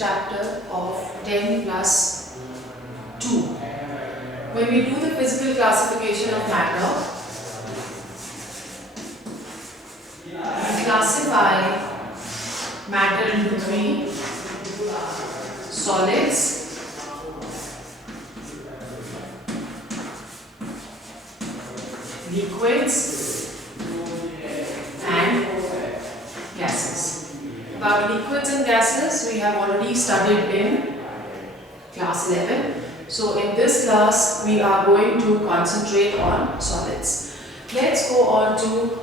chapter of 10 plus 2. When we do the physical classification of matter, we classify matter into three: solids, liquids, and gases. About liquids and gases, we have already studied in class 11. So in this class, we are going to concentrate on solids. Let's go on to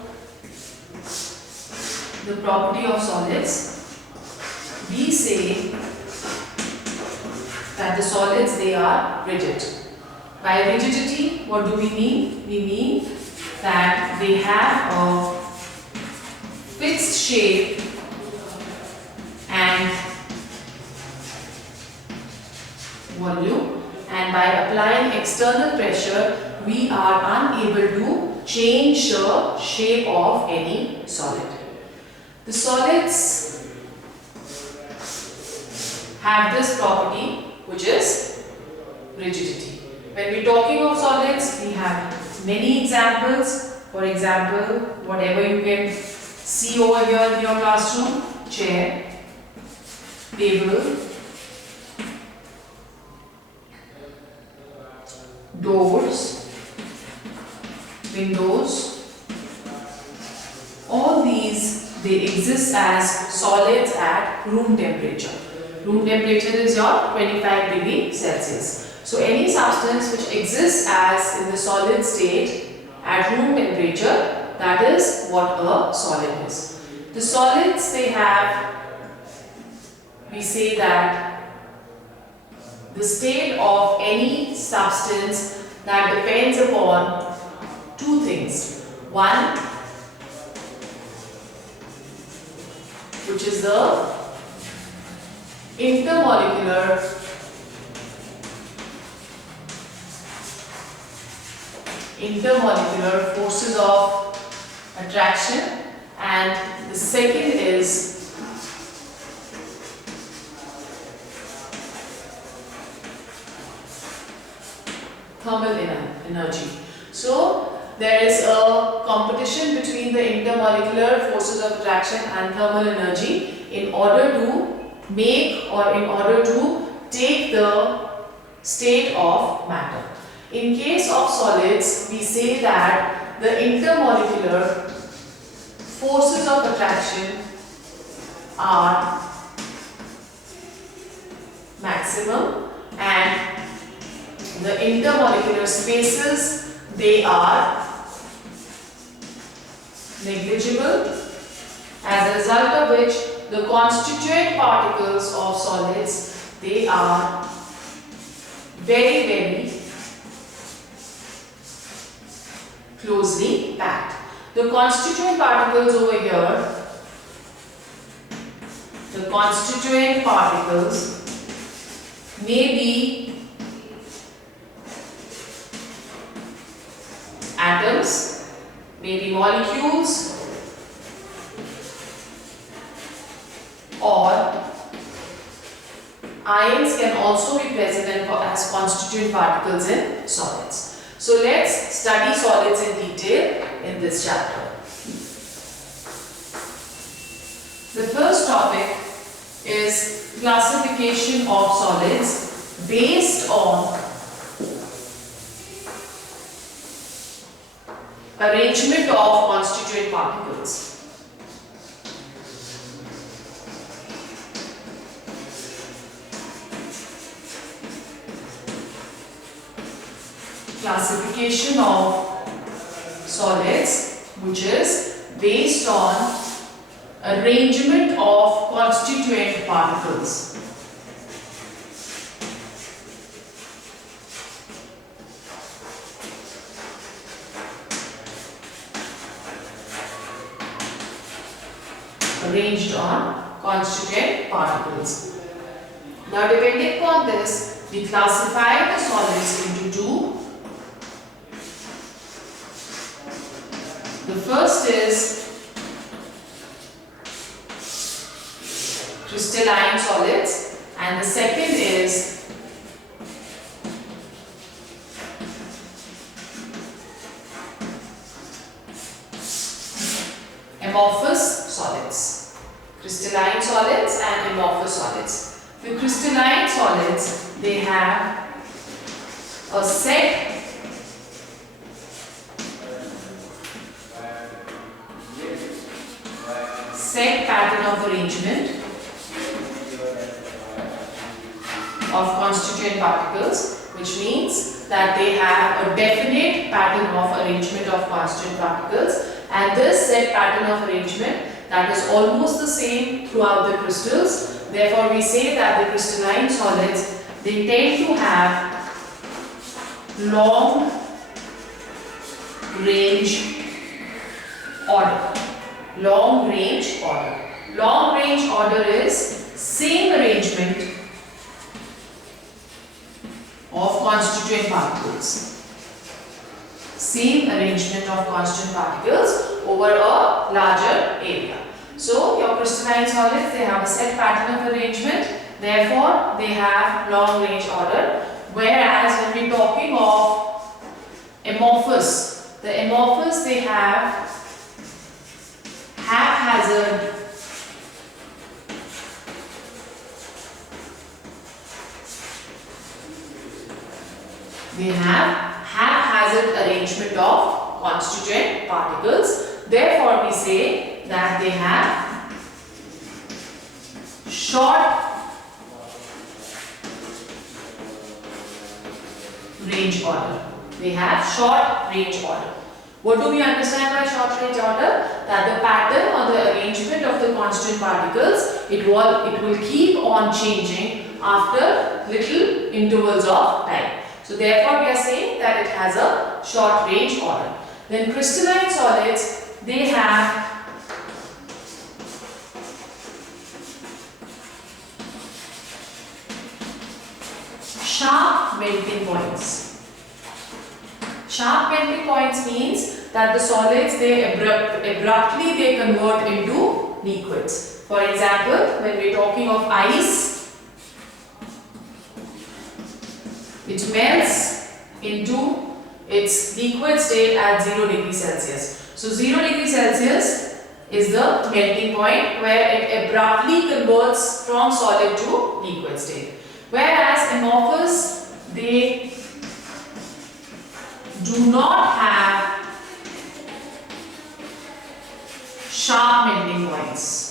the property of solids. We say that the solids, they are rigid. By rigidity, what do we mean? We mean that they have a fixed shape and volume, and by applying external pressure we are unable to change the shape of any solid. The solids have this property, which is rigidity. When we are talking of solids, we have many examples. For example, whatever you can see over here in your classroom: chair, table, doors, windows. All these, they exist as solids at room temperature. Room temperature is your 25 degrees Celsius. So any substance which exists as in the solid state at room temperature, that is what a solid is. The solids, they have, we say that the state of any substance that depends upon two things. One, which is the intermolecular forces of attraction, and the second is thermal energy. So there is a competition between the intermolecular forces of attraction and thermal energy in order to make, or in order to take the state of matter. In case of solids, we say that the intermolecular forces of attraction are maximum, and the intermolecular spaces, they are negligible, as a result of which the constituent particles of solids, they are very, very closely packed. The constituent particles over here, the constituent particles may be atoms, maybe molecules, or ions can also be present as constituent particles in solids. So let's study solids in detail in this chapter. The first topic is classification of solids based on arrangement of constituent particles. Classification of solids, which is based on arrangement of constituent particles. Arranged on constituent particles. Now, depending upon this, we classify the solids into two. The first is crystalline solids and the second is amorphous solids. Crystalline solids and amorphous solids. The crystalline solids, they have a set pattern of arrangement of constituent particles, which means that they have a definite pattern of arrangement of constituent particles, and this set pattern of arrangement that is almost the same throughout the crystals. Therefore, we say that the crystalline solids, they tend to have long range order. Long range order. Long range order is same arrangement of constituent particles. Same arrangement of constituent particles over a larger area. So your crystalline solids, they have a set pattern of arrangement, therefore they have long range order. Whereas when we are talking of amorphous, the amorphous, they have haphazard arrangement of constituent particles. Therefore, we say that they have short range order. They have short range order. What do we understand by short range order? That the pattern or the arrangement of the constituent particles, it will keep on changing after little intervals of time. So therefore, we are saying that it has a short range order. Then crystalline solids, they have sharp melting points. Sharp melting points means that the solids, they abruptly they convert into liquids. For example, when we are talking of ice, it melts into its liquid state at 0 degrees Celsius. So 0 degrees Celsius is the melting point where it abruptly converts from solid to liquid state. Whereas amorphous, they do not have sharp melting points.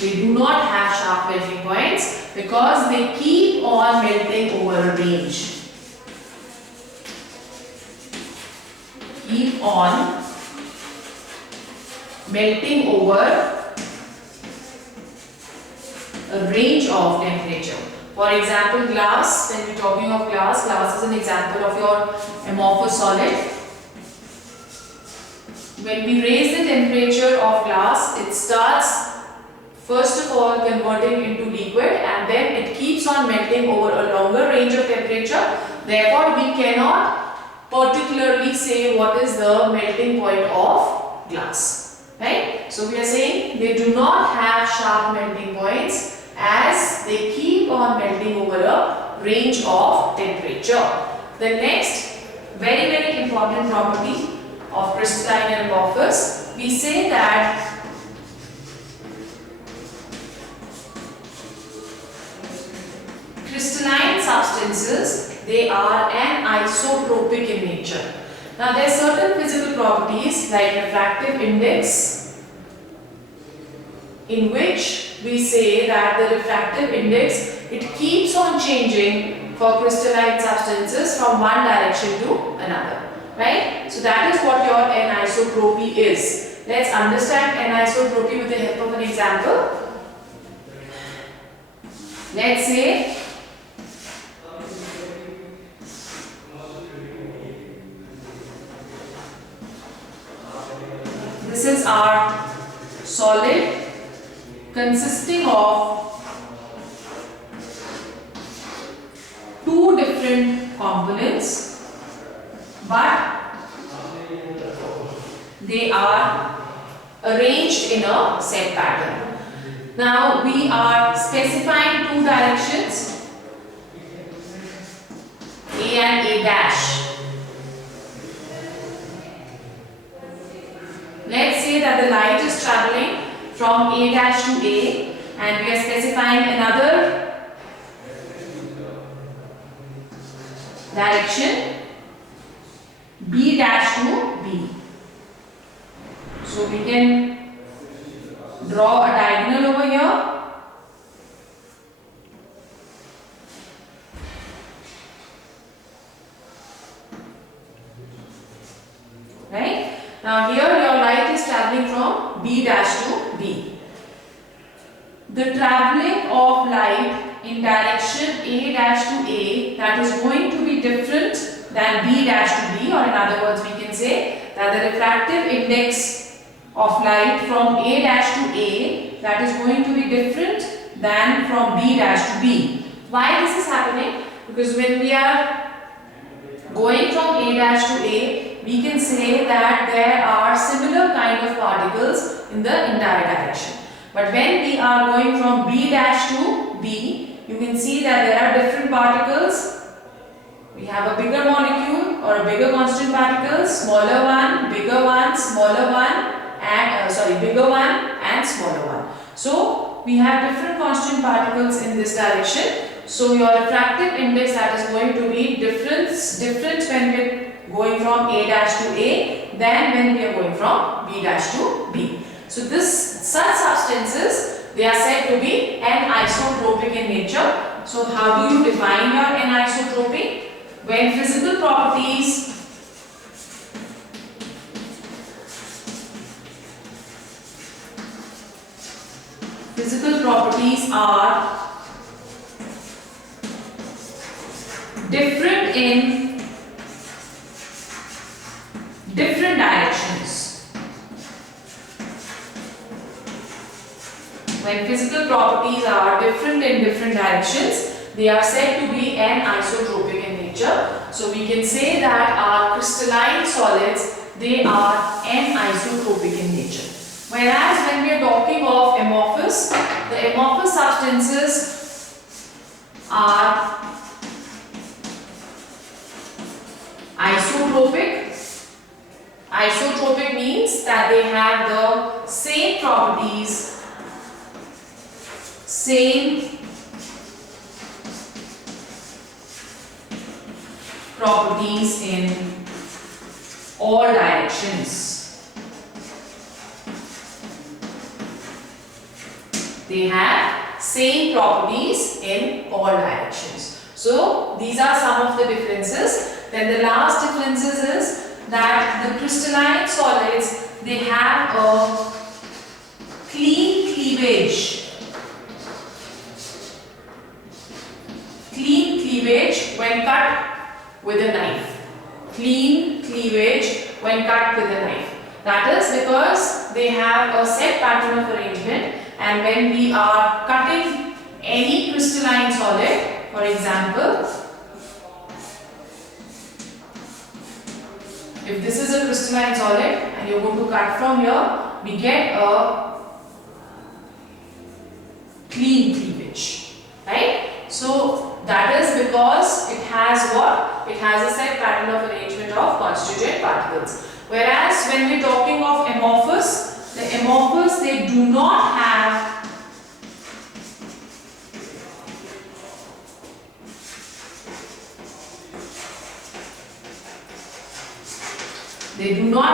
They do not have sharp melting points because they keep on melting over a range. Keep on melting over a range of temperature. For example, glass, when we are talking of glass, glass is an example of your amorphous solid. When we raise the temperature of glass, it starts first of all converting into liquid and then it keeps on melting over a longer range of temperature. Therefore, we cannot particularly say what is the melting point of glass. Right? So, we are saying they do not have sharp melting points as they keep on melting over a range of temperature. The next very important property of crystalline and amorphous, we say that crystalline substances, they are anisotropic in nature. Now there are certain physical properties like refractive index, in which we say that the refractive index, it keeps on changing for crystalline substances from one direction to another, right? So that is what your anisotropy is. Let's understand anisotropy with the help of an example. Let's say this is our solid consisting of two different components, but they are arranged in a set pattern. Now we are specifying two directions, A and A dash. Let's say that the light is traveling from A dash to A, and we are specifying another direction, B dash to B. So we can draw a diagonal over here. Right? Now here your light is traveling from B dash to B. The traveling of light in direction A dash to A, that is going to be different than B dash to B, or in other words we can say that the refractive index of light from A dash to A, that is going to be different than from B dash to B. Why this is happening? Because when we are going from A dash to A, we can say that there are similar kind of particles in the entire direction. But when we are going from B dash to B, you can see that there are different particles. We have a bigger molecule or a bigger constant particle, smaller one, bigger one, smaller one, and bigger one and smaller one. So we have different constant particles in this direction. So your refractive index, that is going to be different when we are going from A dash to A than when we are going from B dash to B. So such substances, they are said to be anisotropic in nature. So how do you define your anisotropy? When physical properties are different in different directions. When physical properties are different in different directions, they are said to be anisotropic in nature. So we can say that our crystalline solids, they are anisotropic in nature. Whereas when we are talking of amorphous, the amorphous substances are isotropic. Isotropic means that they have the same properties, in all directions. They have same properties in all directions. So these are some of the differences. Then the last differences is that the crystalline solids, they have a clean cleavage. Clean cleavage when cut with a knife. Clean cleavage when cut with a knife. That is because they have a set pattern of arrangement, and when we are cutting any crystalline solid, for example, if this is a crystalline solid and you're going to cut from here, we get a clean cleavage, right? So that is because it has what? It has a set pattern of arrangement of constituent particles. Whereas when we're talking of amorphous, the amorphous, they do not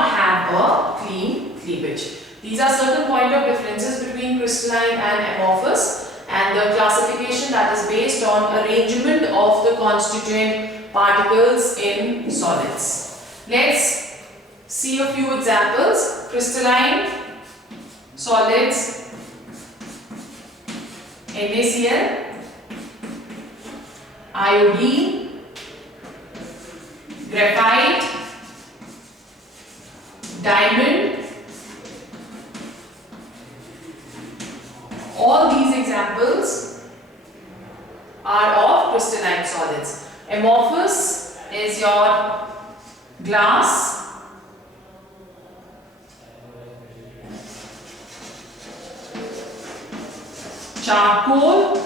have a clean cleavage. These are certain point of differences between crystalline and amorphous, and the classification that is based on arrangement of the constituent particles in solids. Let's see a few examples. Crystalline solids, NaCl, iodine, graphite, diamond. All these examples are of crystalline solids. Amorphous is your glass, charcoal,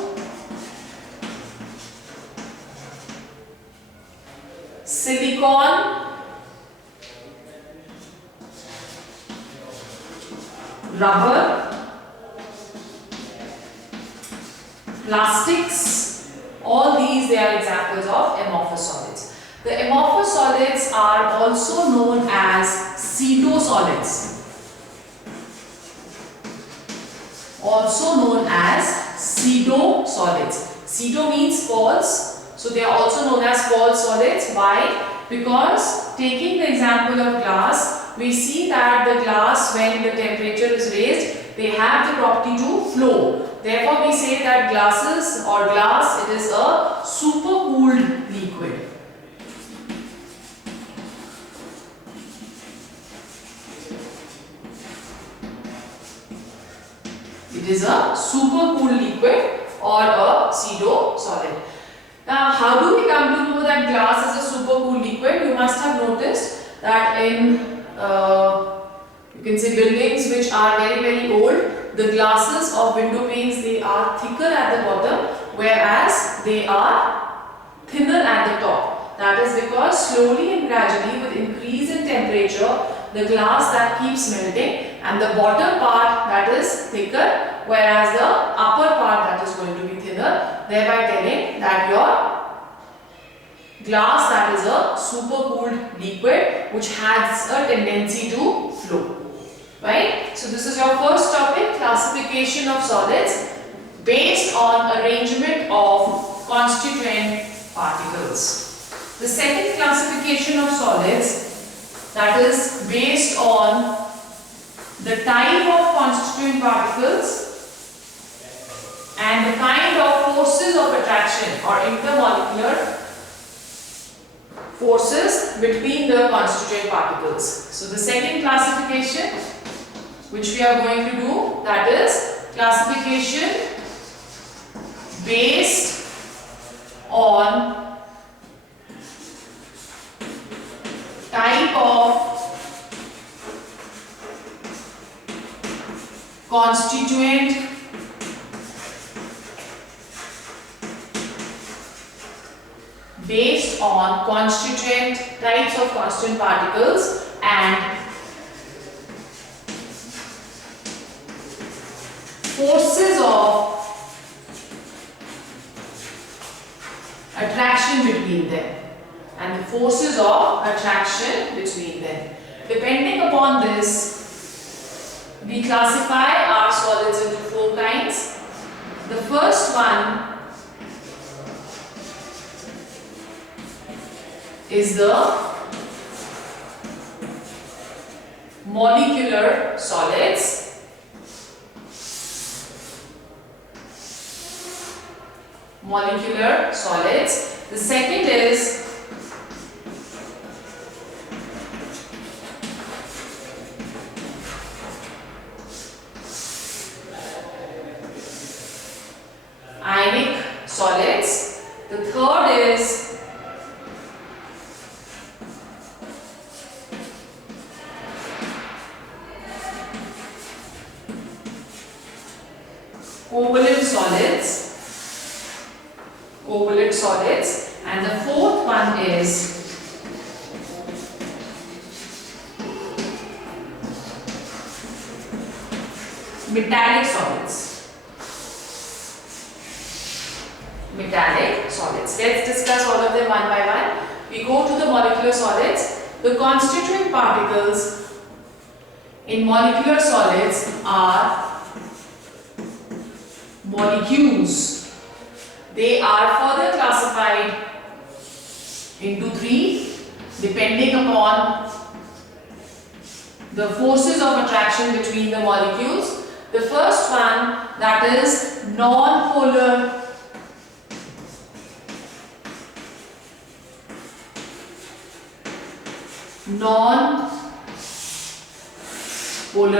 silicon, rubber, plastics, all these they are examples of amorphous solids. The amorphous solids are also known as pseudosolids. Also known as pseudosolids. Pseudo means false, so they are also known as false solids. Why? Because taking the example of glass, we see that the glass, when the temperature is raised, they have the property to flow. Therefore, we say that glasses or glass, it is a supercooled liquid. It is a supercooled liquid or a pseudo-solid. Now, how do we come to know that glass is a supercooled liquid? You must have noticed that in you can say buildings which are very old, the glasses of window panes, they are thicker at the bottom, whereas they are thinner at the top. That is because slowly and gradually, with increase in temperature, the glass that keeps melting and the bottom part that is thicker, whereas the upper part that is going to be thinner, thereby telling that your glass that is a supercooled liquid which has a tendency to flow. Right? So this is your first topic, classification of solids based on arrangement of constituent particles. The second classification of solids, that is based on the type of constituent particles and the kind of forces of attraction or intermolecular forces between the constituent particles. So the second classification which we are going to do, that is classification based on type of constituent based on constituent types of constituent particles and forces of attraction between them and the forces of attraction between them. Depending upon this, we classify our solids into four kinds. The first one is the molecular solids. Molecular solids. The second is ionic solids. The third is covalent solids. Covalent solids. And the fourth one is metallic solids. Metallic solids. Let's discuss all of them one by one. We go to the molecular solids. The constituent particles in molecular solids are molecules. They are further classified into three depending upon the forces of attraction between the molecules. The first one, that is non-polar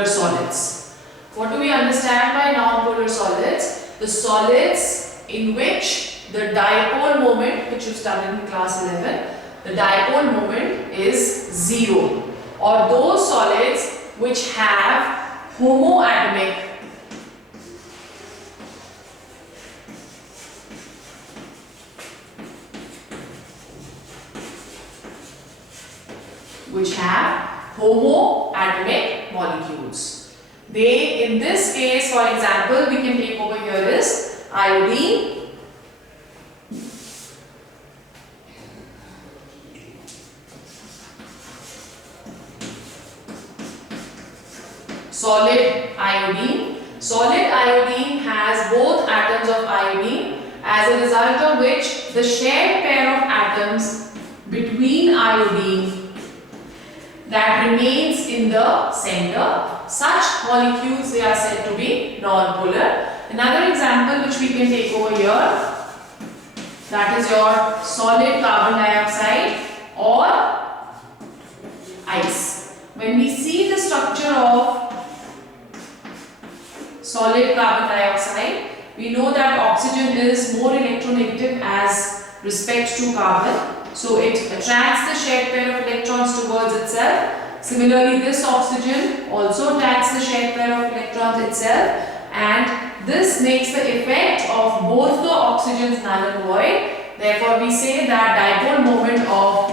solids. What do we understand by non-polar solids? The solids in which the dipole moment, which you studied in class 11, the dipole moment is 0, or those solids which have homoatomic which have homoatomic molecules. They, in this case, for example, we can take over here is iodine, solid iodine. Solid iodine has both atoms of iodine, as a result of which the shared pair of atoms between iodine that remains in the center, such molecules they are said to be non-polar. Another example which we can take over here, that is your solid carbon dioxide or ice. When we see the structure of solid carbon dioxide, we know that oxygen is more electronegative as respect to carbon. So it attracts the shared pair of electrons towards itself. Similarly, this oxygen also attracts the shared pair of electrons itself, and this makes the effect of both the oxygens null and void. Therefore, we say that dipole moment of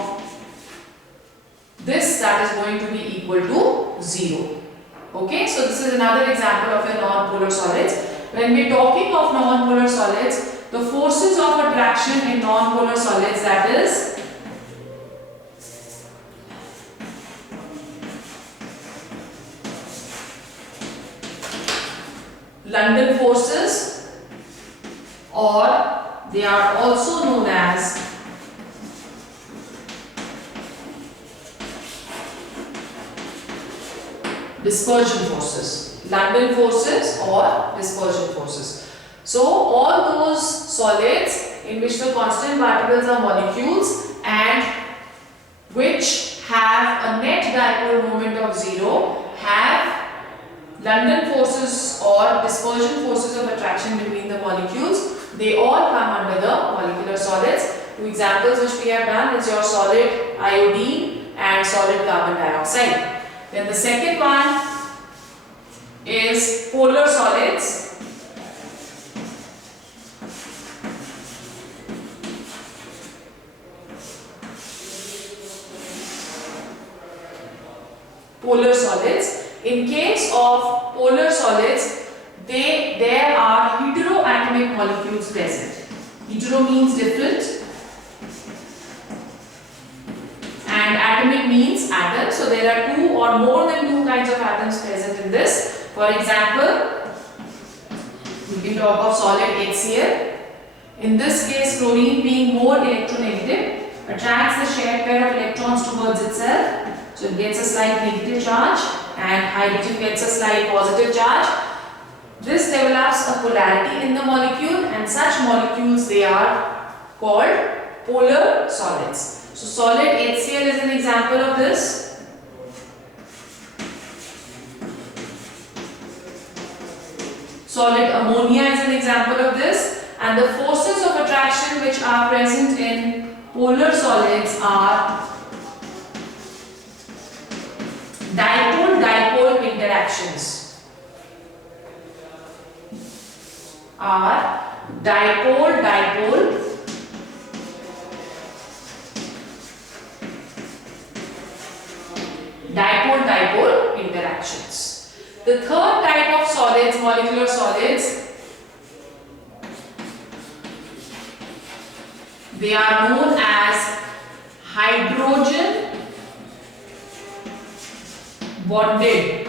this, that is going to be equal to 0. Okay, so this is another example of a non-polar solids. When we are talking of non-polar solids, the forces of attraction in non-polar solids, that is London forces, or they are also known as dispersion forces. London forces or dispersion forces. So all those solids in which the constant particles are molecules and which have a net dipole moment of 0 have London forces or dispersion forces of attraction between the molecules. They all come under the molecular solids. Two examples which we have done is your solid iodine and solid carbon dioxide. Then the second one is polar solids. Polar solids. In case of polar solids, there are heteroatomic molecules present. Hetero means different and atomic means atom. So there are two or more than two kinds of atoms present in this. For example, we can talk of solid HCl. In this case, chlorine being more electronegative attracts the shared pair of electrons towards itself. So it gets a slight negative charge and hydrogen gets a slight positive charge. This develops a polarity in the molecule, and such molecules, they are called polar solids. So solid HCl is an example of this. Solid ammonia is an example of this, and the forces of attraction which are present in polar solids are dipole-dipole interactions. Dipole interactions. The third type of solids, molecular solids, they are known as hydrogen bonded.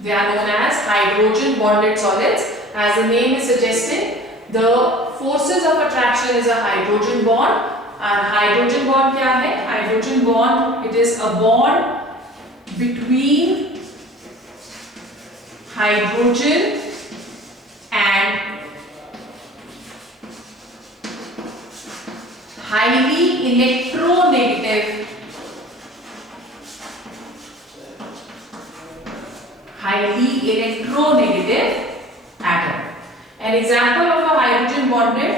They are known as hydrogen bonded solids. As the name is suggesting, the forces of attraction is a hydrogen bond. And hydrogen bond क्या है? Hydrogen bond, it is a bond between hydrogen and highly electronegative atom. An example of a hydrogen bonded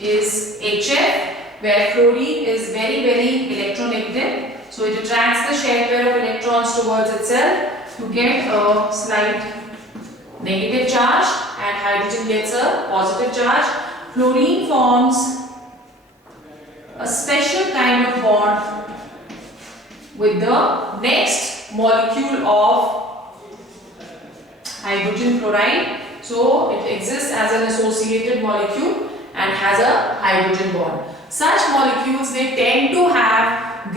is HF, where fluorine is very electronegative. So it attracts the shared pair of electrons towards itself to get a slight negative charge, and hydrogen gets a positive charge. Fluorine forms a special kind of bond with the next molecule of hydrogen chloride. So it exists as an associated molecule and has a hydrogen bond. Such molecules, they tend to have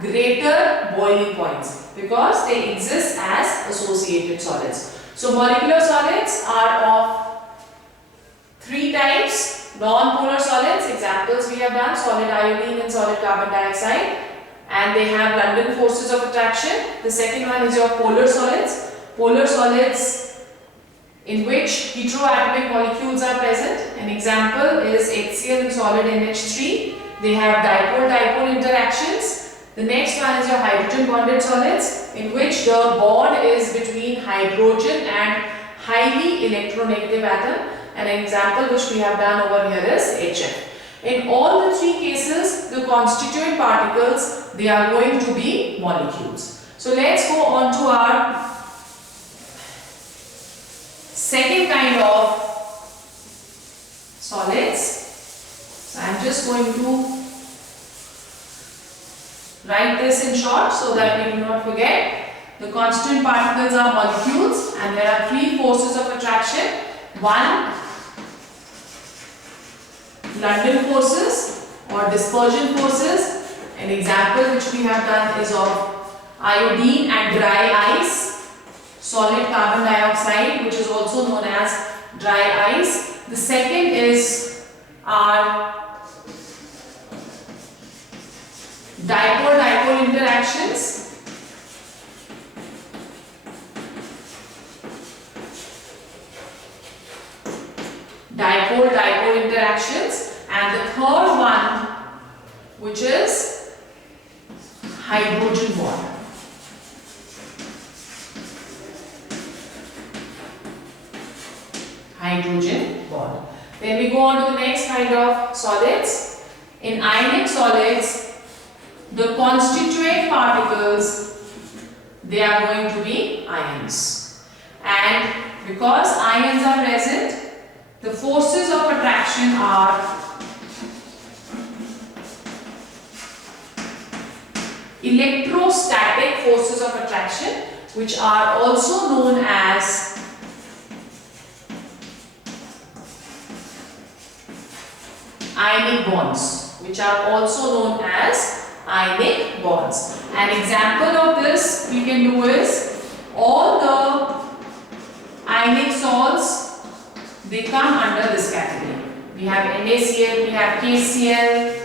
greater boiling points because they exist as associated solids. So molecular solids are of three types. Non-polar solids, examples we have done, solid iodine and solid carbon dioxide, and they have London forces of attraction. The second one is your polar solids. Polar solids in which heteroatomic molecules are present. An example is HCl and solid NH3. They have dipole-dipole interactions. The next one is your hydrogen bonded solids in which the bond is between hydrogen and highly electronegative atom. And an example which we have done over here is HF. In all the three cases, the constituent particles, they are going to be molecules. So let's go on to our second kind of solids. So I am just going to write this in short so that we do not forget. The constituent particles are molecules and there are three forces of attraction. One, London forces or dispersion forces. An example which we have done is of iodine and dry ice, solid carbon dioxide, which is also known as dry ice. The second is our dipole-dipole interactions. Dipole-dipole interactions, and the third one, which is hydrogen bond. Hydrogen bond. Then we go on to the next kind of solids. In ionic solids, the constituent particles, they are going to be ions, and because ions are present, the forces of attraction are electrostatic forces of attraction, which are also known as ionic bonds, An example of this we can do is all the ionic salts, they come under this category. We have NaCl, we have KCl,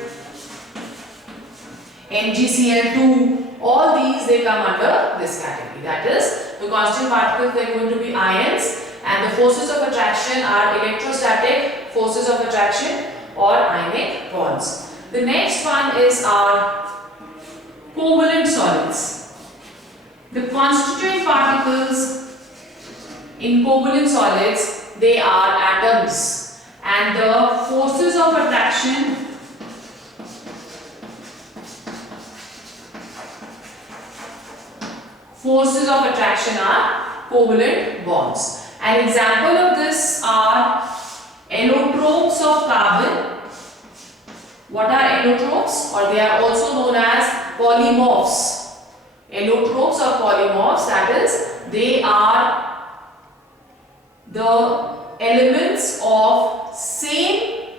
NgCl2, all these they come under this category. That is, the constant particles, they are going to be ions, and the forces of attraction are electrostatic forces of attraction or ionic bonds. The next one is our covalent solids. The constituent particles in covalent solids, they are atoms, and the forces of attraction are covalent bonds. An example of this are allotropes of carbon. What are allotropes? Or they are also known as polymorphs. Allotropes or polymorphs, that is, they are the elements of same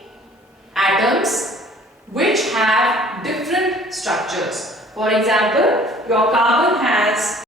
atoms which have different structures. For example, your carbon has